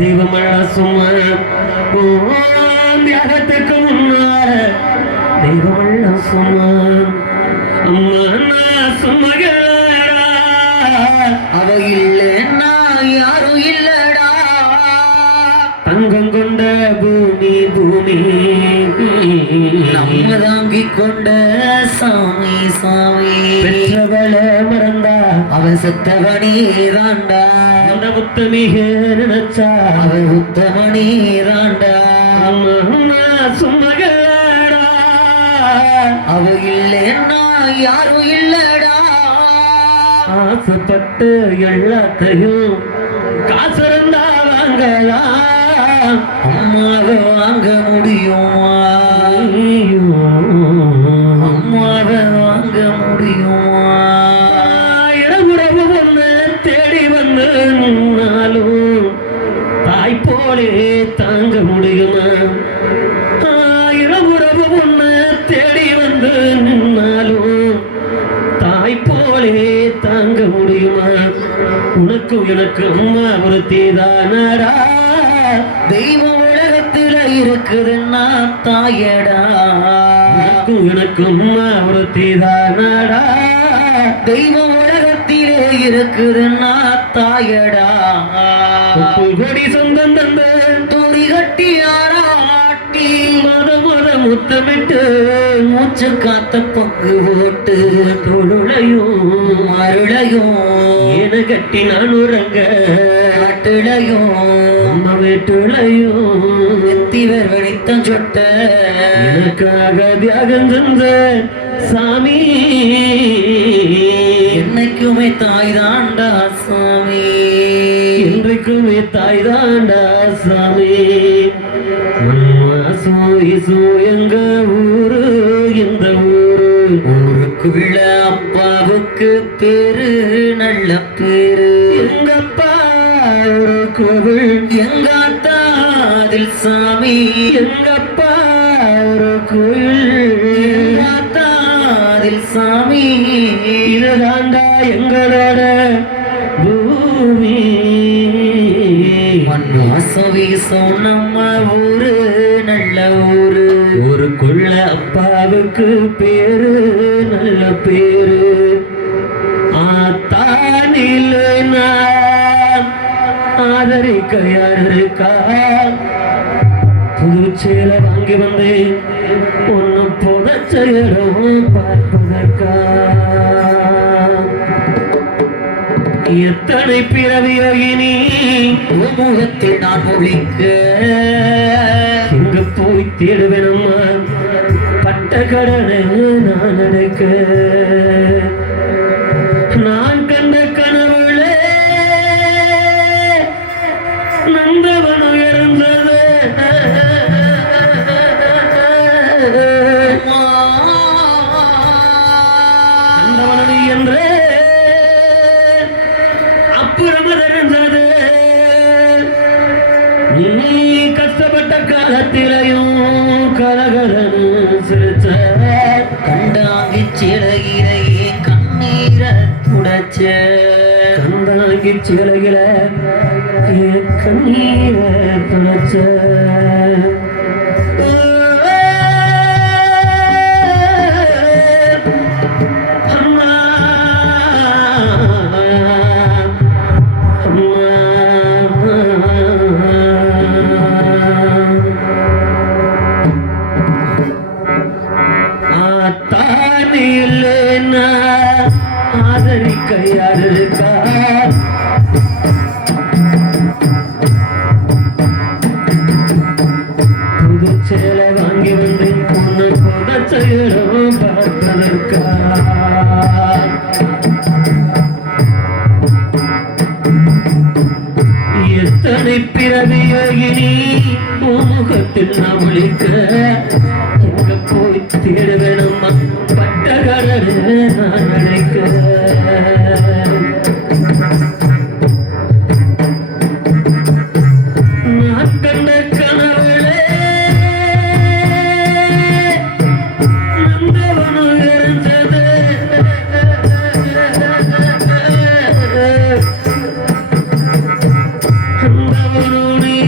தெய்வமல்ல சும்மா தியாகத்துக்கு முன்னால தெய்வமல்ல சும்மா அம்மா நான் சும்மா அவ இல்லைன்னா யாரும் இல்லடா தங்கம் கொண்ட பூமி பூமி நம்ம தாங்கி கொண்ட சாமி சாமி பெற்றவள மறந்தா அவ செத்தவனே தாண்டா அந்த முத்தமிக நினைச்சா அவ உத்தமனே தாண்டா அம்மா சும்மா அவ இல்லைன்னா யாரும் இல்லடா ஆசைப்பட்டு எல்லாத்தையும் காசு இருந்தா வாங்கலாம் அம்மாவை வாங்க முடியுமா அம்மாவை வாங்க முடியுமா இரவுறவு ஒன்று தேடி வந்து நின்னாலும் தாய் போலே தாங்க முடியுமா இரவுறவு ஒன்று தேடி வந்து நின்னாலும் தாய் போலே தாங்க முடியுமா உனக்கும் எனக்கு அம்மா ஒரு தீதானடா தெய்வம் உலகத்துல இருக்குதுன்னா தாயடா உனக்கும் எனக்கு அம்மா ஒரு தீதானடா தெய்வம் உலகத்திலே இருக்குதுன்னா தாயடா கொடி சொந்தம் தந்த துணி கட்டி ஆராட்டி மத மத முத்தமிட்டு மூச்சு காத்த பங்கு போட்டு தொழுளையும் அருளையும் ஏன கட்டி நான் உறங்க காட்டுளையும் அம்மா வீட்டுளையும் எத்திவர் வெடித்தம் சொட்ட எனக்காக தியாகம் செஞ்ச சாமி என்னைக்குமே தாய் தாண்டா சாமி என்றைக்குமே தாய் தாண்டா சாமி எங்க ஊரு இந்த ஊரு ஊருக்குள்ள அப்பாவுக்கு பேரு நல்ல பேரு எங்க அப்பா ஒரு கோவில் எங்க அதில் சாமி எங்க அப்பா ஒரு கோவில் அதில் சாமி இதுதாண்டா எங்களோட பூமி மண்ணாசம் வீசும் நம்ம ஊரு நல்ல ஊரு ஊருக்குள்ள அப்பாவுக்கு பேரு நல்ல பேரு ஆத்தானில் நான் ஆதரிக்க யார் இருக்கா புது சேலை வாங்கி வந்தேன் ஒன்னு புதைச்ச இடம் பார்ப்பதற்கா எத்தனை பிறவி யோகினி முகத்தில் நான் ஒழிக்க எங்க போய் தேடுவேனம்மா பட்ட கடனை நான் அடைக்க நான் கண்ட கனவுல நந்தவனம் இறந்தது நந்தவனம் என்று அப்புறம் இருந்தது நீ கஷ்டப்பட்ட காலத்திலையும் கலகலன்னு சிரிச்ச கண்டாங்கி சிறகிறையே கண்ணீர துடைச்ச கந்தாங்கி சிலையில கண்ணீர துடைச்ச ஆதரிக்க யார் இருக்கா புது சேலை வாங்கி வந்து பொண்ணு புதைச்சையிலும் பார்ப்பதற்கா எத்தனை பிறவி யோகினி முகத்தில் நாம் ஒழிக்க எங்க போய் தேட வேணுமா பட்ட கடனு நான் நினைக்க நான் கண்ட கனவுளே நந்தவனம் இருந்தது நந்தவனோடு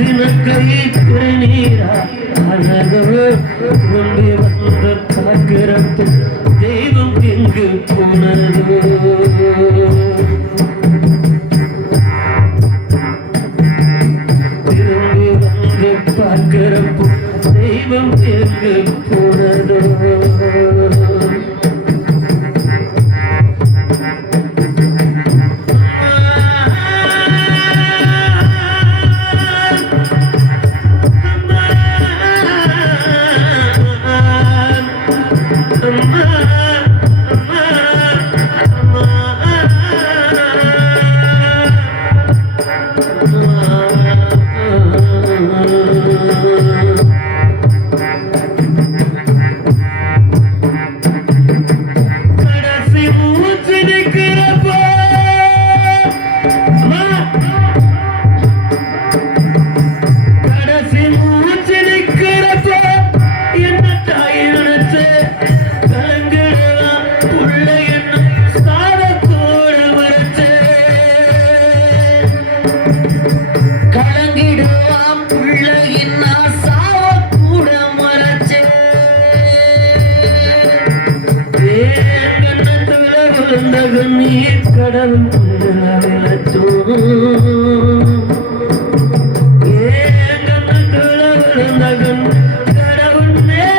சினக்கை குறைநீரா அழகோ கொண்டு வந்து பார்க்கிறப்ப தெய்வம் எங்கு போனதோ திரும்பி வந்து பார்க்கிறப்போ தெய்வம் எங்கு போனதோ கடவுள் கடவுள் மேலும்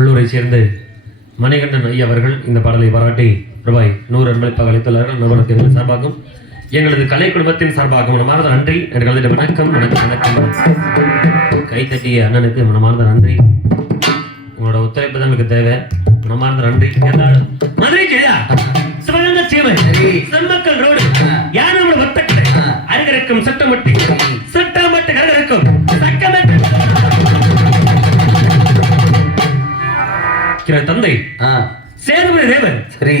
உள்ளூரை சேர்ந்து மணிகண்டன் ஐயா அவர்கள் இந்த பாடலை பாராட்டி ரூபாய் 100 அன்பளிப்பாக அளித்துள்ளார்கள். நம்மளுக்கு எங்கள் சார்பாகும் எங்களது கலை குடும்பத்தின் சார்பாகும் மனமார்ந்த நன்றி. எங்களது வணக்கம் வணக்கம் வணக்கம். கைத்தட்டிய அண்ணனுக்கு மனமார்ந்த நன்றி. உங்களோட ஒத்துழைப்பு தான் எனக்கு தேவை. மனமார்ந்த நன்றி. மதுரை ஜில்லா சிவகங்கை சீமை செம்மக்கல் ரோடு யானோட வத்தக்கடை அருகிருக்கும் சட்டமட்டி சட்டமட்டு கருகிருக்கும் சக்கமட்டு தந்தை சேதுபதி தேவன். சரி,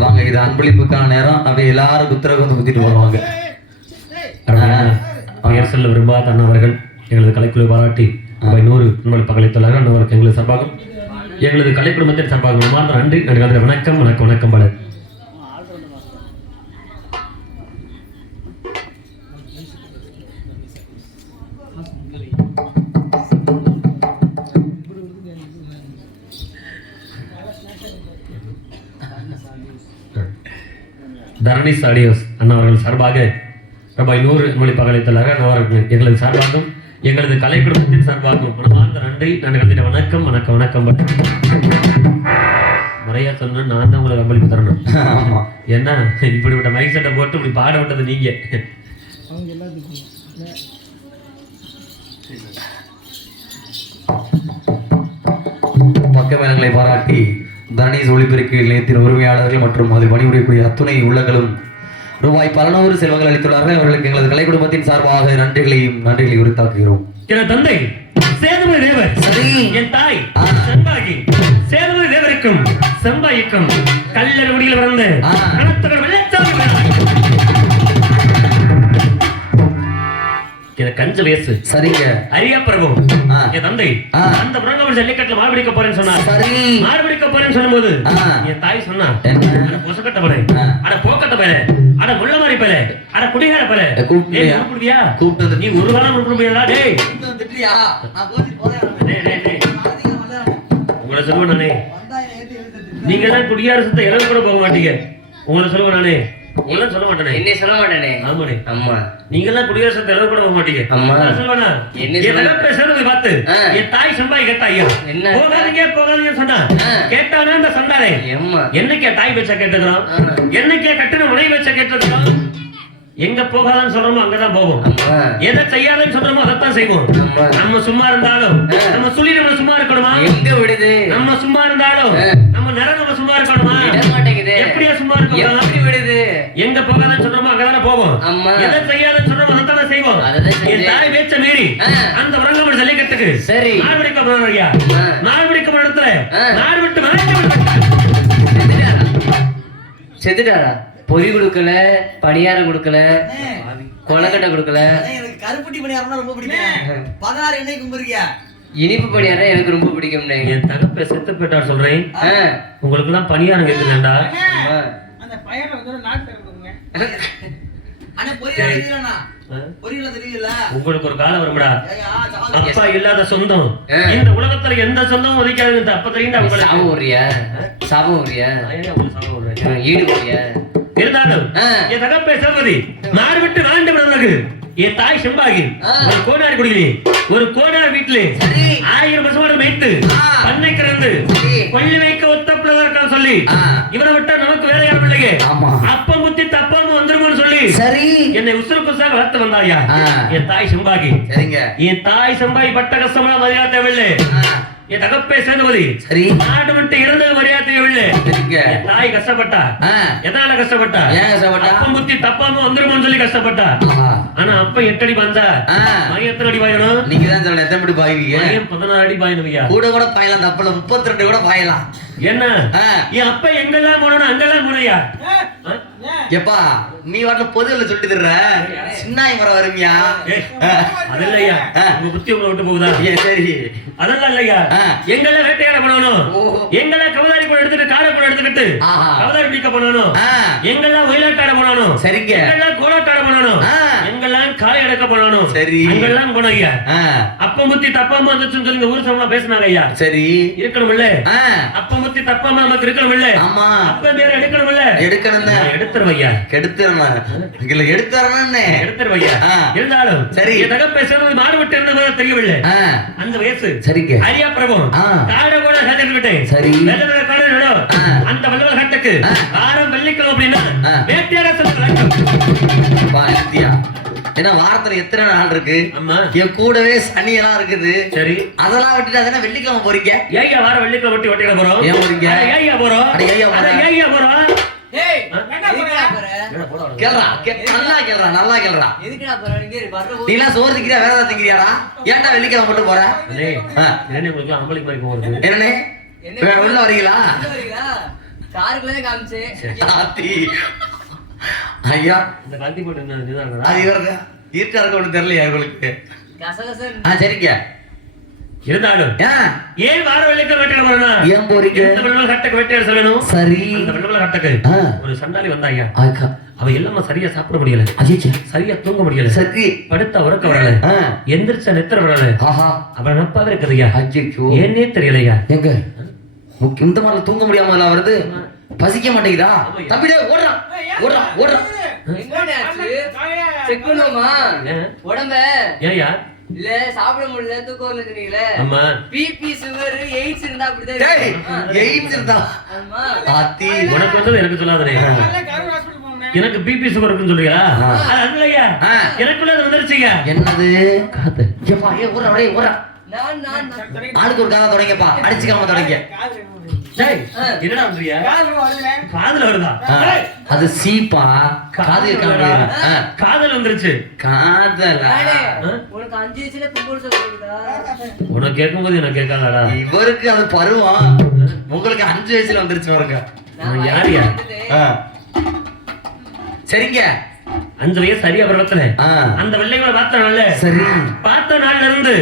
வாங்க, இது அன்பளிப்புக்கான நேரம். அப்படியே எல்லாரும் புத்திரகம் வந்து குத்திட்டு வருவாங்க. பெயர் சொல்ல விரும்பாத அண்ணவர்கள் எங்களது கலைக்குழு பாராட்டி 100 அன்பளிப்பாக அளித்துள்ளார்கள். அண்ணவருக்கு எங்களது சார்பாகும் எங்களது கலை குடும்பத்தின் சார்பாகும் மார்ந்த நன்றி. வணக்கம் வணக்கம் வணக்கம். பலர் தரணிஸ் ஆடியோஸ் அண்ணா அவர்கள் சார்பாக ரூபாய் 100 அன்பளிப்பாக அளித்துள்ளார்கள். அண்ணவர்கள் எங்களது சார்பாகவும் எங்களது கலை குடும்பத்தின் சார்பாகவும் மனமார்ந்த நன்றி. வணக்கம் வணக்கம் வணக்கம். முறையா சொன்னா நான் தான் உங்களுக்கு அன்பளிப்பு தரணும். என்ன இப்படிப்பட்ட மைக் செட்டை போட்டு இப்படி பாட விட்டது நீங்க. பக்கமேளங்களை பாராட்டி தரணீஸ் ஒளிபெருக்கு நிலையத்தின் உரிமையாளர்கள் மற்றும் அதில் பணிபுரியக்கூடிய அத்துணை உள்ளங்களும் ரூபாய் 11 செல்வங்கள் அளித்துள்ளார்கள். அவர்களுக்கு எங்களது கலை குடும்பத்தின் சார்பாக நன்றிகளை உரித்தாக்குகிறோம். என் தந்தை சேதுபதி தேவர், என் தாய் செம்பாகி சேதுபதி தேவருக்கும் செம்பாய்க்கும் கல்லர் குடியில் பிறந்த கணத்தவர் வெள்ளச்சாமி கஞ்ச வயசு. சரிங்க. அரியா பிரபு என் தந்தை அந்த புறங்கவர் ஜல்லிக்கட்டுல மாடுபிடிக்க போறேன்னு சொன்னார். சரி, மாடுபிடிக்க போறேன்னு சொல்லும்போது என் தாய் சொன்னா, பொசக்கட்ட பலே, அட போக்கட்ட பலே, அட முள்ள மாதிரி பலே, அட குடிகார பலே, கூப்பிடுவியா? கூப்பிட்டது நீ ஒரு காலம் கூப்பிடுவியா? டேய் உங்களை உங்களை சொல்லுவேன் நானே, நீங்க தான் குடியாரசத்தை இளவு கூட போக மாட்டீங்க. உங்களை சொல்லுவேன் நானே, உங்களை சொல்ல மாட்டேனே. என்னை சொல்ல மாட்டேனே. ஆமாண்ணே, அம்மா நீங்க எல்லாம் குடியாரசத்தை இளவு கூட போக மாட்டீங்க. அம்மா. நான் சொல்லுவேனா, என்ன என் சொல்ல- தகப்பை சொல்றதை பார்த்து என் தாய் சம்பாய் கேட்டா, ஐயா என்ன? போகாதீங்க போகாதீங்கன்னு சொன்னா கேட்டானா அந்த சண்டாளே? அம்மா என்னைக்கே தாய் பேச்ச கேட்டுக்கிறோம், என்னைக்கே கட்டுன மனைவி பேச்ச கேட்டுக்கிறோம். எங்க போகாதான்னு சொல்றோமோ அங்கதான் போவோம். அம்மா எதை செய்யாதன்னு சொல்றோமோ அதைத்தான் செய்வோம். அம்மா நம்ம சும்மா இருந்தாலும் நம்ம சொல்லி நம்ம சும்மா இருக்கணுமா? எங்க விடுது? நம்ம சும்மா இருந்தாலும் நம்ம நேரம் நம்ம சும்மா இருக்கணுமா? விட மாட்டேங்குது. எப்படியா சும்மா இருக்கணும்? எப்படி விடுது? எங்க போகாதன்னு சொல்றோமோ அங்கதானே போவோம். அம்மா எதை செய்யாதன்னு சொல்றோமோ அதைத்தானே செய்வோம். அததான் என் செஞ்சேன். தாய் பேச்ச மீறி அந்த உரங்கமன் ஜல்லிக்கட்டுக்கு சரி. நாடு பிடிக்க போறோம் ஐயா. அம்மா. நாடு பிடிக்க போற இடத்துல ஆ. நாடு விட்டு வரைக்கும் செத்துட்டாரா? பொறி கொடுக்கல, பணியாரம் கொடுக்கல, கொலக்கட்டை கொடுக்கல. எனக்கு கருப்பட்டி பணியாரம்னா ரொம்ப பிடிக்கும். 16 எண்ணெய் கும்பிருக்கியா? இனிப்பு பணியாரம் எனக்கு ரொம்ப பிடிக்கும். என் தகப்பை செத்து போயிட்டார் சொல்றேன். உங்களுக்கு எல்லாம் பணியாரம் கேட்குதுண்டா. அந்த பையனை வந்து ஒரு நாள் தருங்க. அண்ணா பொரியல தெரியலண்ணா. பொரியல தெரியல. உங்களுக்கு ஒரு காலம் வரும்டா, ஏயா அப்பா இல்லாத சொந்தம் இந்த உலகத்துல எந்த சொந்தமும் உதைக்காது. அப்ப தெரியுண்டா உங்களுக்கு. சாபம் உரியா? சாபம் உரியா? ஏன்டா உங்களுக்கு சாபம் வருது? ஈடு உரியா? இருந்தாலும் என் தகப்பை சொல்வது நாடு விட்டு வாழ்ந்து விடுறது. என் தாய் செம்பாகி ஒரு கோடாரி குடியிலே ஒரு கோடாரி வீட்டிலே 1000 பசுமாடு மேய்த்து பண்ணை கிடந்து கொள்ளி வைக்க ஒத்தப்படாத சொல்லி இவனை விட்டா நமக்கு வேலையான பிள்ளைங்க அப்ப முத்தி தப்பாம வந்துருமோன்னு சொல்லி சரி என்னை உசுறு குசாக வளர்த்து வந்தாயா என் தாய் செம்பாகி. சரிங்க. என் தாய் செம்பாகி பட்ட கஷ்டமெல்லாம் மரியாதை தேவையில்லை. என் தகப்பை சேர்ந்தபதி சரி. நாடு விட்டு இறந்தது மரியாதை தேவையில்லை. சரிங்க. என் தாய் கஷ்டப்பட்டா. எதனால கஷ்டப்பட்டா? ஏன் கஷ்டப்பட்டா? அப்ப முத்தி தப்பாம வந்துருமோன்னு சொல்லி கஷ்டப்பட்டா. ஆனா அப்ப 8 அடி பாய்ந்தா மகன் எத்தனை அடி பாயணும்? நீங்க தான் சொல்லணும் எத்தனை படி பாய்வீங்க? மகன் 16 அடி பாயணும்யா. கூட கூட பாயலாம், தப்புல 32 கூட பாயலாம். என்ன என் அப்ப எங்கெல்லாம் போனோம் அங்கெல்லாம் போனையா? எப்பா நீ வாட்டில பொதுவில் சொல்லிட்டு தர்ற சின்னாய் மரம் வருமியா? அதெல்லாம் ஐயா உங்க புத்தி உங்களை விட்டு போகுதா? சரி. அதெல்லாம் இல்லையா, எங்கெல்லாம் வேட்டையாட போனோம், எங்கெல்லாம் கவதாரி கூட எடுத்துட்டு காடை கூட எடுத்துக்கிட்டு கவதாரி பிடிக்க போனோம், எங்கெல்லாம் ஒயிலாட்டாட போனோம், சரிங்க. எங்கெல்லாம் கோலாட்டாட போனோம், எங்கெல்லாம் காய் எடுக்க போனோம், சரி. அங்கெல்லாம் போனோம் ஐயா. அப்ப முத்தி தப்பாம வந்துச்சுன்னு சொல்லி இந்த ஊர் சமலாம் பேசினாங்க ஐயா. சரி. இருக்கணும் இல்ல? அப்ப முத்தி தப்பாம நமக்கு இருக்கணும் இல்ல? ஆமா. அப்ப பேர எடுக்கணும் இல்ல? எடுக்கணும் தான். எடுத்துருவ ஐயா. கெடுத்துறேன் இல்ல எடுத்துறேன்னு எடுத்துருவ ஐயா. இருந்தாலும் சரி. என் தகப்பை சேர்ந்து மாறுபட்டு இருந்த மாதிரி தெரியவில்லை. அந்த வயசு சரிங்க. ஐயா பிரபு காடை கூட சேர்த்துக்கிட்டேன். சரி. வெள்ள வெள்ள காடை விடும். அந்த வல்லவ கட்டுக்கு வாரம் வெள்ளிக்கிழமை அப்படின்னா வேட்டையாட ஏன்னா வாரத்துல எத்தனை நாள் இருக்கு? ஆமா. என் கூடவே சனி எல்லாம் இருக்குது. சரி. அதெல்லாம் விட்டுட்டு அதெல்லாம் வெள்ளிக்கிழமை போறீங்க? ஏய்யா வாரம் வெள்ளிக்கிழமை வட்டி வெட்டிட போறோம். ஏன் போறீங்க? ஏய்யா போறோம். ஏய்யா போறோம். ஏய்யா போறோம். ஏய் என்னடா போற? கேளுடா, நல்லா கேளுடா, நல்லா கேளுடா. எதுக்குடா போற? இங்க வர்ற நீ எல்லாம் சோறு திங்கிறியா வேற ஏதாவது திங்கிறியாடா? ஏன்டா வெள்ளிக்கிழமை மட்டும் போற? அண்ணே என்ன உங்களுக்கு அம்பளிக்கு மாதிரி போறது? என்னண்ணே உள்ள வரீங்களா? வரீங்களா? காருக்குள்ளே காமிச்சு. ஆத்தி. ஐயா இந்த கல்தி போட்டு என்ன இதுதாங்கடா? அது இவருக்கு ஈர்ட்டா இருக்க ஒண்ணு தெரியலையா உங்களுக்கு? கசகசன். சரிங்க. இருந்தாலும் ஏன் வாரம் வெள்ளிக்கிழமை வெட்டிட போறோம்? ஏன் போறீங்க? இந்த வெள்ளவ கட்டுக்கு வெட்டியாட சொல்லணும். சரி. அந்த வெள்ளவ கட்டுக்கு ஒரு சண்டாளி வந்தாயா. ஆக்கா. அவ எல்லாம சரியா சாப்பிட முடியல, சரியா தூங்க முடியல, சரி. படுத்த உறக்க வரல, எந்திரிச்ச நெத்திர வரல. ஆஹா. அவன் நப்பாவே இருக்குதுயா. அஜ்ஜோ. ஏன்னே தெரியலையா. எங்க இந்த மாதிரி தூங்க முடியாம வருது? பசிக்க மாட்டேங்குதா? தம்பிடே ஓடுறா ஓடுறா ஓடுறா. எங்கடா ஆச்சு? செக் பண்ணுமா உடம்ப? ஏயா இல்ல சாப்பிட முடியல தூக்கம் வரல சொன்னீங்களே. ஆமா. பிபி சுகர் எய்ட்ஸ் இருந்தா அப்படிதான் டேய் இருக்கும். எய்ட்ஸ் இருந்தா ஆமா. ஆத்தி. உனக்கு வந்தது எனக்கு சொல்லாதே. எனக்கு பிபி சுகர் இருக்குன்னு சொல்றியா? அது இல்லையா, எனக்குள்ள அது வந்துருச்சுங்க. என்னது? காது. ஏப்பா ஏ ஓடுறா டேய் ஓடுறா. நான் ஆளுக்கு ஒரு காதை தொடங்கப்பா, அடிச்சுக்காம தொடங்க. டேய் என்னடா பண்றியா? காதுல வருதா? அது சீப்பா காது காதுல காதல் வந்துருச்சு. காதல உனக்கு 5 வயசுல கும்பல் சொல்றீங்களா? உனக்கு கேட்கும்போது எனக்கு கேட்காதடா. இவருக்கு அது பருவம், உங்களுக்கு 5 வயசுல வந்துருச்சு பாருங்க. யாரியா? சரிங்க. 5 வயசு சரியா பருவத்துல அந்த வெள்ளைகளை பார்த்த நாள்ல சரி பார்த்த நாள்ல இருந்து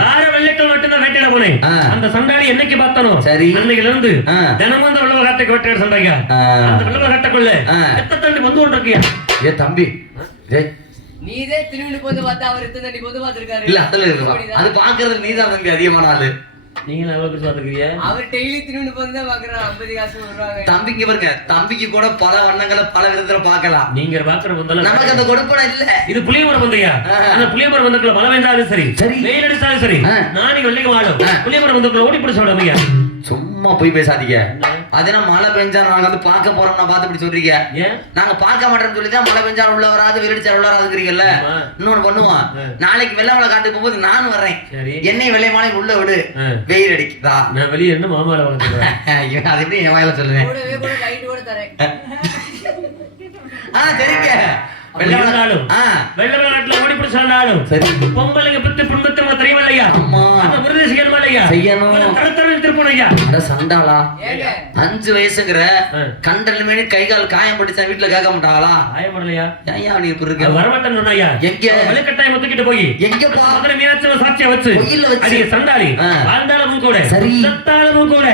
வார வெள்ளைக்கிழமை மட்டும்தான் வேட்டையிட போனேன். அந்த சண்டாளி என்னைக்கு பார்த்தனோ சரி அன்னைக்குல இருந்து தினமும் அந்த வெள்ளவ காட்டுக்கு வேட்டையாட சண்டாங்க. அந்த வெள்ளவ காட்டுக்குள்ள எத்தனை தண்ணி வந்து கொண்டு இருக்கியா? ஏ தம்பி டேய் நீதே திரும்பி போது பார்த்தா அவர் எத்தனை தண்ணி போது பார்த்திருக்காரு. இல்ல அதுல இருக்கு. அது பாக்குறது நீதான் தம்பி அதிகமான ஆளு. நீங்களும் எவ்வளவு பேர் பாத்துக்கிறீங்க? அவர் டெய்லி திரும்பி வந்து தான் பாக்குறாரு. 50 காசு வருவாங்க. தம்பிக்கு பாருங்க, தம்பிக்கு கூட பல வண்ணங்களை பல விதத்துல பார்க்கலாம். நீங்க பாக்குற பந்தல நமக்கு அந்த கொடுப்பனை இல்ல. இது புளியமர பந்தையா? அந்த புளியமர பந்தக்குள்ள மழை பெய்தாலும் சரி, சரி. வெயில் அடிச்சாலும் சரி, நாளைக்கு வெள்ளைக்கு வாழும் புளியமர பந்தக்குள்ள ஓடி பிடிச்ச விடாமையா? சும்மா போய் பேசாதீங்க. அதுனா மழை பெஞ்சா நாங்க வந்து பார்க்க போறோம்னா பார்த்து இப்படி சொல்றீங்க. ஏன் நாங்க பார்க்க மாட்டோம்னு சொல்லிதான் மழை பெஞ்சா உள்ள வராது, வெள்ளடிச்சா உள்ள வராதுங்கிறீங்கல்ல. இன்னொன்னு பண்ணுவோம், நாளைக்கு வெள்ளை மலை காட்டுக்கு போகும்போது நானும் வர்றேன், சரி என்னை வெள்ளை மாலை உள்ள விடு, வெயில் அடிக்குதா, நான் வெளியே என்ன மாமால வளர்த்துறேன். அது எப்படி என் வாயில சொல்லுவேன். கூடவே கூட லைட் கூட தரேன். சரிங்க. வெள்ளை மலையாளும் வெள்ளை நாட்டுல ஓடி பிடிச்சாலும் சரி, பொம்பளைங்க பத்தி புண்பத்தை தெரியும் இல்லையா? ஆமா, அந்த விருது செய்யணுமா இல்லையா? செய்யணும். தரத்தரம் திருப்பணும் ஐயா. அட சண்டாளா, ஏங்க 5 வயசுங்கிற கண்டல் மேனி கை கால் காயம் பட்டுச்சா வீட்டுல கேட்க மாட்டாங்களா? ஆயப்படலையா? ஏன் நீ இப்படி இருக்க? வரமாட்டேன் ஐயா. எங்க வலுக்கட்டாயம் ஒத்துக்கிட்டு போய் எங்கப்பா மதுரை மீனாட்சி சாட்சியா வச்சு கோயில்ல வச்சு அடிக்க சண்டாளி வாழ்ந்தாலும் கூட சரி, சத்தாலும் கூட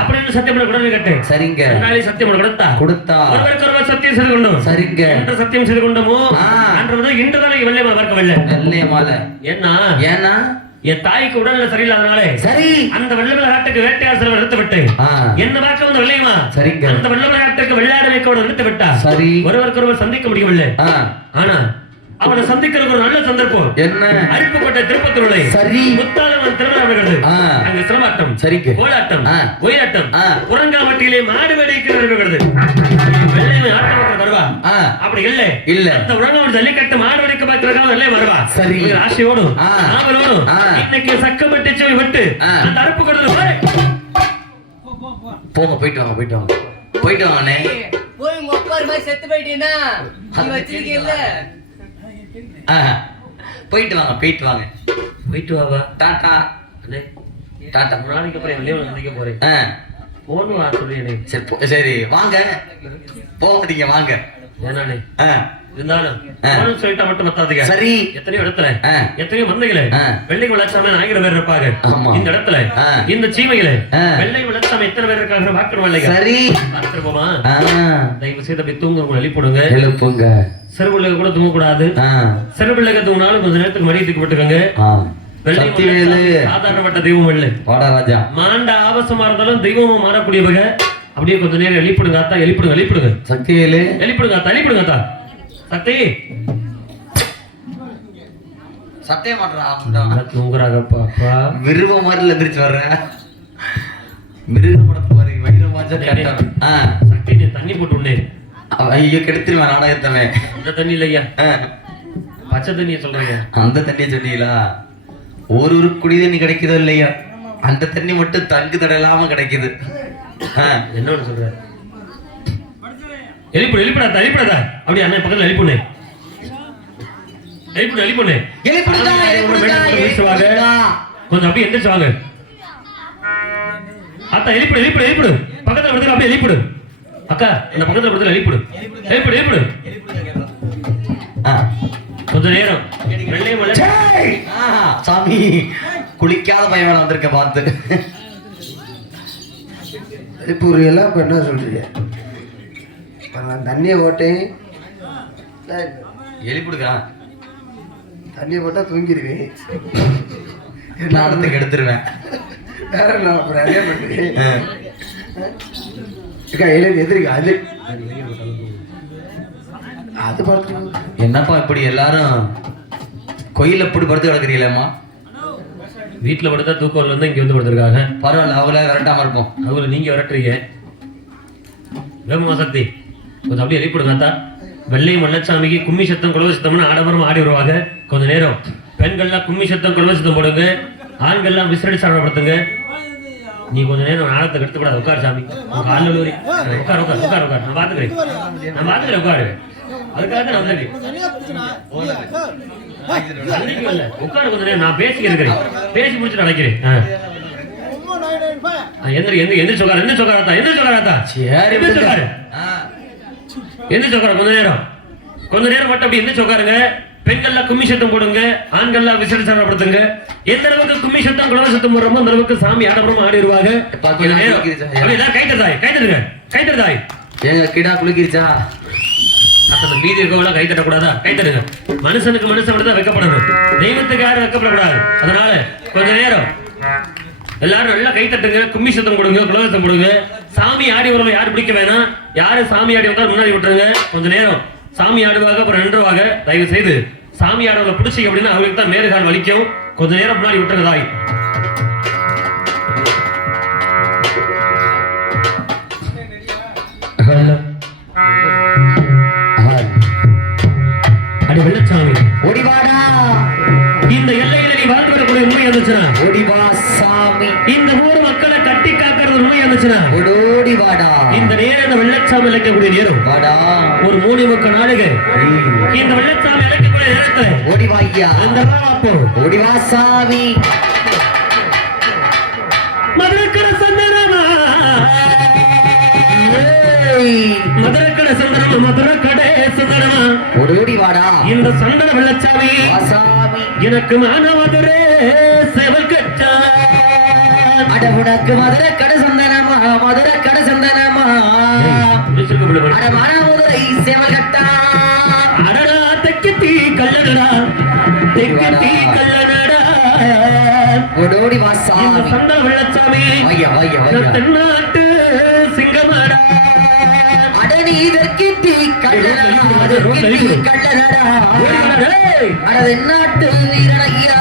அப்படின்னு சத்தியம் பண்ண கூடாது கேட்டு. சரிங்க. சண்டாளி சத்தியம் பண்ண கொடுத்தா ஒருவருக்கு ஒருவர் சத்தியம் செய்து கொண்டோம். சரிங்க. என்று சத்தியம் செய்து கொண்டோமோ அன்றது இன்றுதானே வெள்ளை மலை பார்க்க வெள்ளை வெள்ளை மாலை. ஏன்னா என் தாய்க்கு உடல்நிலை சரியில்லாதனாலே சரி அந்த வெள்ளமலை காட்டுக்கு வேட்டையார் செலவு எடுத்து விட்டு என்ன பார்க்க வந்த வெள்ளையமா சரிங்க. அந்த வெள்ளமலை காட்டுக்கு வெள்ளாடு வைக்க எடுத்து விட்டா சரி, ஒருவருக்கு ஒருவர் சந்திக்க முடியவில்லை. ஆனா அவனை சந்திக்கிறதுக்கு ஒரு நல்ல சந்தர்ப்பம். என்ன? அருப்புக்கோட்டை திருப்பத்தூர்ல சரி முத்தாளவன் திருவிழா நடக்கிறது. அங்க சிலம்பாட்டம், சரிங்க, கோலாட்டம், ஒயிலாட்டம், குரங்காவட்டியிலே மாடு வேடிக்கை நடக்கிறது. வெள்ளையன் ஆட்டம் வருவா அப்படி இல்ல அந்த உரங்காவட்டி ஜல்லிக்கட்டு மாடு வேடிக்கை பார்க்கறதுக்காக வெள்ளை வருவா. சரி, ஆசையோடும் ஆவலோடும் இன்னைக்கு சக்கப்பட்டு போய் விட்டு அந்த அருப்புக்கோட்டை போங்க, போயிட்டு வாங்க அண்ணே. போய் உங்க அப்பா மாதிரி செத்து போயிட்டீங்கன்னா நீ வச்சிருக்கீல்ல. போயிட்டு வாங்க போயிட்டு வாவா. டாடா டாடா. ஒரு நாளைக்கு அப்புறம் வெளியே சந்திக்க போறேன். போன் வா சொல்லி எனக்கு. சரி வாங்க, போகாதீங்க வாங்க. ஏனானே இருந்தாலும் சொல்லிட்டா மட்டும் பத்தாதுங்க. சரி, எத்தனையோ இடத்துல எத்தனையோ மந்தைகள வெள்ளை விளச்சாம 1000 பேர் இருப்பாங்க. இந்த இடத்துல இந்த சீமையில வெள்ளை விளச்சாம எத்தனை பேர் இருக்காங்க பாக்கணும் இல்லையா? சரி பார்த்துருப்போமா? தயவு செய்து அப்படி தூங்க எழுப்பிடுங்க. எழுப்புங்க. சிறுபிள்ளைக கூட தூங்க கூடாது. சிறுபிள்ளைக தூங்கினாலும் கொஞ்ச நேரத்துக்கு மடியை தூக்கி போட்டுக்கோங்க. சாதாரணப்பட்ட தெய்வம் இல்லை. மாண்ட ஆபாசமா இருந்தாலும் தெய்வமும் மாறக்கூடியவங்க. அப்படியே கொஞ்ச நேரம் எழுப்பிடுங்க அத்தா, எழுப்பிடுங்க. சக்திவேலு எழுப்பிடுங்க அத்தா. சக்தி சத்திய மாட்டா தூங்குறாங்கப்பா. மிருக மாதிரி எந்திரிச்சு வர்ற மிருக படத்து மாதிரி சக்தி நீ தண்ணி போட்டு உண்டே. ஐயோ கெடுத்துருவேன் நாடகத்தமே. அந்த தண்ணி இல்லையா, பச்சை தண்ணிய சொல்றீங்க? அந்த தண்ணிய சொன்னீங்களா? ஒரு குடி தண்ணி கிடைக்குதோ இல்லையா, அந்த தண்ணி மட்டும் தங்கு தடையில்லாம கிடைக்குது. என்ன சொல்ற? எழுப்பிடாதா அப்படி அண்ணன் பக்கத்துல எழுப்புனே. கொஞ்சம் அப்படியே எந்திரிச்சு வாங்க அத்தா. எழுப்பிடு பக்கத்துல படுத்து அப்படியே எழுப்பிடு அக்கா. அந்த பக்கத்துல படுத்து எழுப்பிடு. கொஞ்ச நேரம் வெள்ளை மலை. சாமி குளிக்காத பையன் வந்திருக்க பார்த்து. இப்போ எல்லாம் இப்போ என்ன சொல்றீங்க? நான் தண்ணியை போட்டேன், எழுப்பிடுக்கா. தண்ணியை போட்டால் தூங்கிடுவேன், நாடத்துக்கு எடுத்துருவேன். வேற என்ன அப்புறம் அதே பண்ணுறேன். எழுதி எதிரிக்கா அது பார்த்து என்னப்பா இப்படி எல்லாரும் கோயில எப்படி படுத்து கிடக்குறீங்களேம்மா? வீட்டுல படுத்தா தூக்கம் வந்து இங்க வந்து படுத்திருக்காங்க. பரவாயில்ல, அவங்கள விரட்டாம இருப்போம். அவங்கள நீங்க விரட்டுறீங்க. வேகமா சக்தி கொஞ்சம் அப்படியே எழுப்பிடுங்க அத்தா. வெள்ளை மல்லச்சாமிக்கு கும்மி சத்தம் குலவ சத்தம்னு ஆடம்பரமா ஆடி வருவாங்க. கொஞ்ச நேரம் பெண்கள்லாம் கும்மி சத்தம் குலவ சத்தம் போடுங்க, ஆண்கள்லாம் விசிறடி சாப்பிடப்படுத்துங்க. நீ கொஞ்ச நேரம் நாடகத்தை எடுத்து கூடாது. உட்கார் சாமி, காலில் ஊறி உட்கார். நான் பாத்துக்கிறேன் உட்காரு. அதுக்காக நான் உட்காரு கொஞ்ச நேரம். நான் பேசிக்கிறேன், பேசி முடிச்சுட்டு அழைக்கிறேன். எந்திரிச்சு கொஞ்ச நேரம் மட்டும் அப்படி எந்திரிச்சு உட்காருங்க. பெண்கள்லாம் கும்மி சத்தம் போடுங்க, ஆண்கள்லாம் விசிறி சாப்பிடப்படுத்துங்க. எந்த அளவுக்கு கும்மி சத்தம் குலவ சத்தம் போடுறோமோ அந்த அளவுக்கு சாமி ஆடம்பரமா ஆடிடுவாங்க. கைத்தருதாய் எங்க கிடா குளிக்கிருச்சா? மீதி இருக்கவங்களா கை தட்டக்கூடாதா? கை தட்டுங்க. மனுஷனுக்கு மனுஷன் தான் வைக்கப்படணும், தெய்வத்துக்கு யாரும் வைக்கப்படக்கூடாது. அதனால கொஞ்ச நேரம் எல்லாரும் நல்லா கை தட்டுங்க, கும்மி சத்தம் கொடுங்க, குலவசம் கொடுங்க. சாமி ஆடி வரவங்க யாரும் பிடிக்க வேணாம். யாரு சாமி ஆடி வந்தாலும் முன்னாடி விட்டுருங்க. கொஞ்ச நேரம் சாமி ஆடுவாங்க, அப்புறம் நின்றுவாங்க. தயவு செய்து சாமி ஆடுறவங்க பிடிச்சிங்க அப்படின்னா அவங்களுக்கு தான் மேலுகால் வலிக்கும். கொஞ்ச நேரம் முன்னாடி விட்டுருங்க தாய். அடி வெள்ளச்சாமி, ஓடிவாடா இந்த எல்லையில நீ வாழ்ந்து வரக்கூடிய உண்மை இருந்துச்சுன்னா, ஓடிவா சாமி, இந்த ஊர் மக்களை கட்டி காக்கிறது உண்மை இருந்துச்சுன்னா, ஓடோடிவாடா இந்த நேரம் இந்த வெள்ளச்சாமி இழைக்கக்கூடிய நேரம் வாடா ஒரு 3 நாளுக்கு இந்த வெள்ளச்சாமி இழைக்கக்கூடிய நேரத்தை ஓடிவா ஐயா அந்த பார்ப்போம். ஓடிவா சாமி, மதுரக்கட சந்தனமா, மதுரக்கட சந்தனமா, மதுரக்கடை சந்தனமா, ஓடோடிவாடா இந்த சந்தன வெள்ளச்சாமி வாசாமி, எனக்கு மானவதுரே சேவல் கட்டா. அட உனக்கு மதுரை கடை சந்தனமா, மதுரை கடை சந்தனமா, அட மனமுதுரை சேவல் கட்டா, அடடா தெக்கத்தி கல்லடா, தெக்கத்தி கல்லடா, ஓடோடி இந்த வாசாமி, சந்தன வெள்ளச்சாமி ஐயா ஐயா ஐயா, தென்னாட்டு சிங்கமாடா. அட நீ இதற்கிட்டி கல்லடா, அதற்கிட்டி கல்லடா, அட தென்னாட்டு வீரனையா,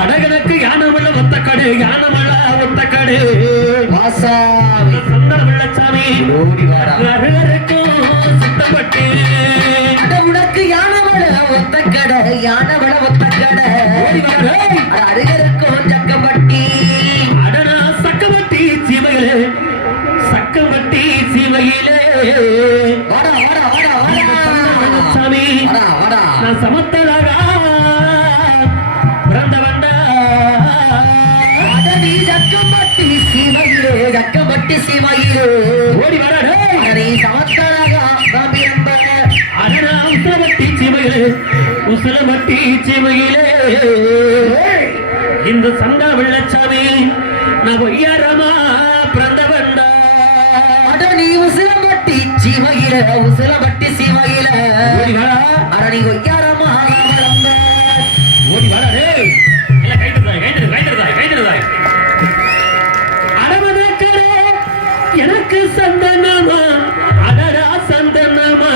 அடகனுக்கு யானமல ஒத்தக்கடு, யானமல ஒத்தக்கடு, வாசாமி, சந்தன வெள்ளச்சாமி ஓடோடி வாடா, அழகருக்கும் சுத்தப்பட்டு. அட உனக்கு யானவள ஒத்த கடை, யானவள ஒத்த கடை, அருகருக்கும் சக்கப்பட்டி, அடனா சக்கமட்டி சீமையிலே, சக்கமட்டி சீமையிலே, வாடா வாடா வாடா வாடா சாமி வாடா வாடா, நான் சமத்தராக பிறந்தவன்டா. அட நீ சக்கப்பட்டி சீமையிலே, சக்கப்பட்டி சீமையிலே, ஓடி வர அட நீ சமத்தராக பிறந்த, அடனா உசலமட்டி சீமையிலே, உசலமட்டி சீமையிலே, இந்த சண்டா வெள்ளச்சாமி நான் ஒய்யாரமா பிறந்தவன்டா. அட நீ உசிலம்பட்டி சீமையில, உசிலம்பட்டி சீமையில, ஓடி வாடா, அட நீ ஒய்யாரமா வளர்ந்த, ஓடி வாடா டேய். எல்லாம் கைதட்டுதாய், கைதட்டுதாய், கைதட்டுதாய். அடமதக்கடே எனக்கு சந்தனமா, அடடா சந்தனமா,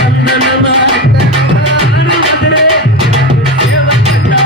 சந்தனமா, அடமதுரே சேவக்கட்டா.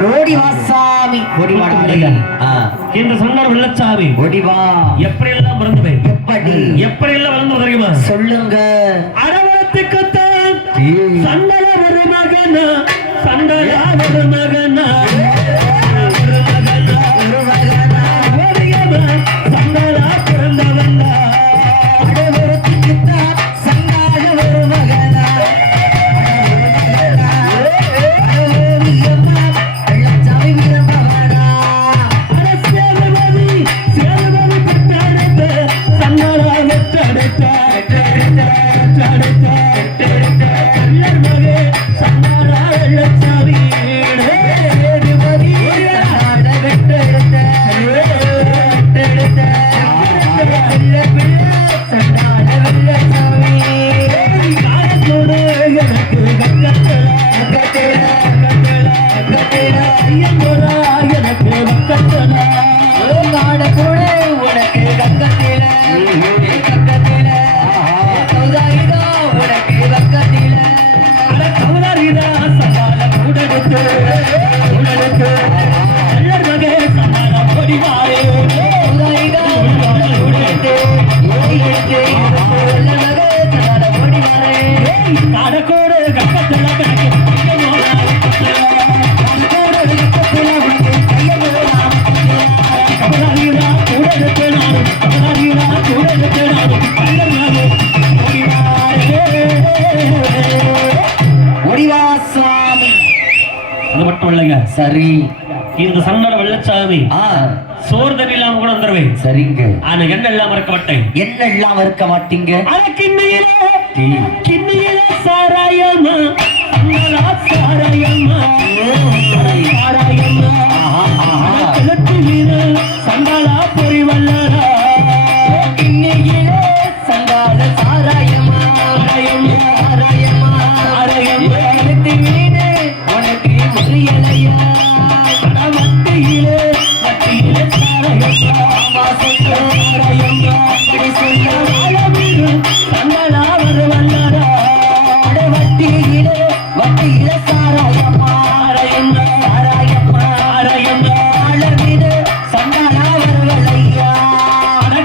ஓடி வா சாமி, ஓடி வாடா, என்று சொன்னார் வெள்ளச்சாமி. ஓடி வா, எப்படி எல்லாம் பிறந்தவை, எப்படி எப்படி எல்லாம் வளர்ந்து தெரியுமா? சொல்லுங்க, அடவத்துக்குத்தான் சண்டல ஒரு மகனா, சண்டல ஒரு மகனா, ஒரு மகனா, சண்டலா பிறந்தவன்னா, அடவரத்துக்குத்தான் சங்காய ஒரு மகனா, ஓவியம்மா வெள்ளச்சாமி வீரமகனா, சேதுபதி சேதுபதி பெற்றெடுத்த சண்டலா பெற்றெடுத்த கல்லர் மகே சண்டலா வெள்ளச்சாமி. சரி. இந்த சந்தன வெள்ளச்சாமி சோறு தண்ணி இல்லாம கூட வந்துருவேன். சரிங்க. ஆனா என்ன எல்லாம் மறக்க மாட்டேன். என்ன எல்லாம் இருக்க மாட்டீங்க. கிண்ணியில சாராயமா சாராயமா சாராயமா சண்டாளா பொறி வல்லரா இன்னையிலே சண்டால சாராயமா சாராயமா சாராயமா எனக்கு மீனு உனக்கு முறியலையா வட்டியிலே சாராயமா சாராயமா அப்படி சொல்ல சண்டாளா ஒரு வல்லரா வட்டியிலே சாராயமா சாராயமா சாராயமா சாராயமா அளவிடு சண்டாலா வரவலையா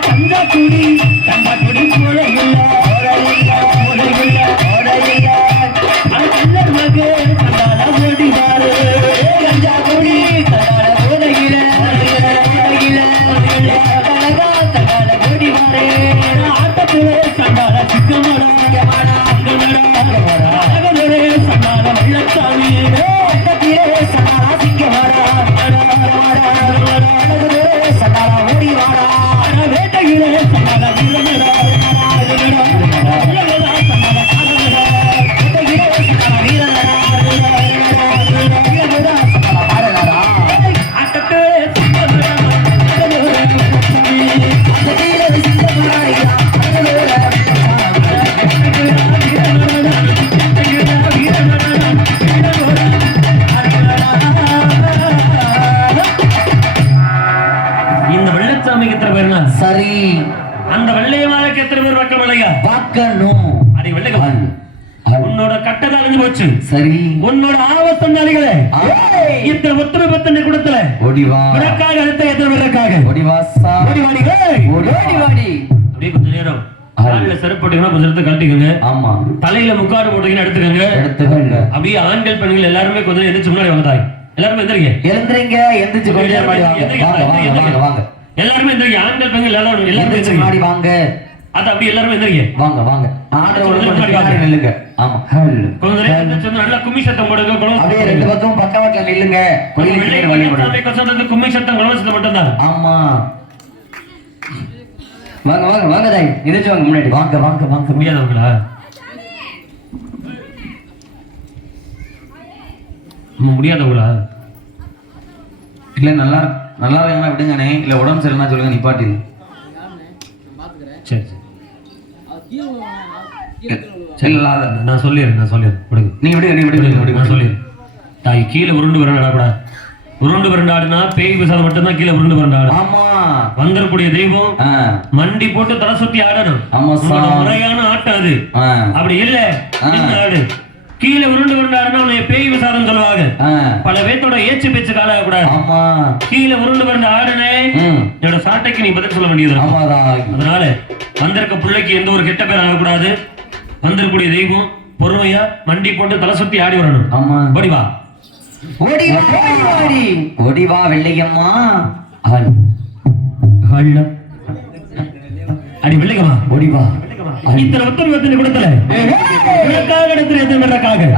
கண்டா குடி போல இல்ல சரி. அந்த வெள்ளையமானுக்கு எத்தனை பேர் மக்கள் விளையா பார்க்கணும். அடி வெள்ளையமா உன்னோட கட்டை அழிஞ்சு போச்சு. சரி. உன்னோட ஆவசந்தாரிகளே இத்தனை ஒத்துமை பத்தனை கொடுத்தல ஓடிவா. உனக்காக அடுத்த எத்தனை பேருக்காக ஓடிவாசா. ஓடிவாடி ஓடிவாடி. அப்படியே கொஞ்ச நேரம் காலில் செருப்பு போட்டீங்கன்னா கொஞ்சம் எடுத்து கழட்டிக்கோங்க. ஆமா. தலையில முக்காடு போட்டீங்கன்னா எடுத்துக்கோங்க. அப்படியே ஆண்கள் பெண்கள் எல்லாருமே கொஞ்சம் எந்திரிச்சு முன்னாடி வந்தாய். எல்லாருமே எந்திரிங்க. எழுந்துறீங்க. எந்திரிச்சு கொஞ்சம் வாங்க. வாங்க. எல்லாருமே எந்திரிங்க. ஆண்கள் பெண்கள் எல்லாரும் எந்திரிச்சு முன்னாடி வாங்க. அது அப்படி எல்லாருமே எந்திரிங்க. வாங்க. ஆண்டவரோட நில்லுங்க. ஆமா. கொஞ்ச நேரம் எந்திரிச்சு நல்லா கும்மி சத்தம் போடுங்க. அப்படியே ரெண்டு பக்கம் பக்கவாட்டுல நில்லுங்க. கோயிலுக்கு வழி போடுங்க. கும்மி சத்தம் குலவ சத்தம் மட்டும் தான். ஆமா. வாங்க தாய். எந்திரிச்சு வாங்க முன்னாடி. வாங்க. முடியாதவங்களா? முடியாதவங்களா? இல்ல நல்லா இருக்காங்களா விடுங்கண்ணே. இல்ல உடம்பு சரியில்லைன்னா சொல்லுங்க நிப்பாட்டி. சரி நான் சொல்லிடுறேன் விடுங்க. நீ விடுங்க. நான் சொல்லிடுறேன். தாய் கீழே உருண்டு விரண்டாடா. உருண்டு விரண்டாடுனா பேய் பிசாசம் மட்டும்தான் கீழே உருண்டு விரண்டாடு. ஆமா. வந்திருக்கூடிய தெய்வம் மண்டி போட்டு தலை சுத்தி ஆடணும். முறையான ஆட்டம் அது. அப்படி இல்ல ஆடு கீழே உருண்டு விரண்டாடுனா அவனை பேய் விசாரம் சொல்லுவாங்க. பல பேர்த்தோட ஏச்சு பேச்சு கால கூடாது. கீழே உருண்டு விரண்டு ஆடுனே என்னோட சாட்டைக்கு நீ பதில் சொல்ல வேண்டியது. அதனால வந்திருக்க பிள்ளைக்கு எந்த ஒரு கெட்ட பேர் ஆகக்கூடாது. வந்திருக்கக்கூடிய தெய்வம் பொறுமையா மண்டி போட்டு தலை சுத்தி ஆடி வரணும். ஓடிவா வெள்ளையம்மா. அடி வெள்ளையம்மா ஓடிவா. இத்தனை ஒத்தனை கொடுத்தல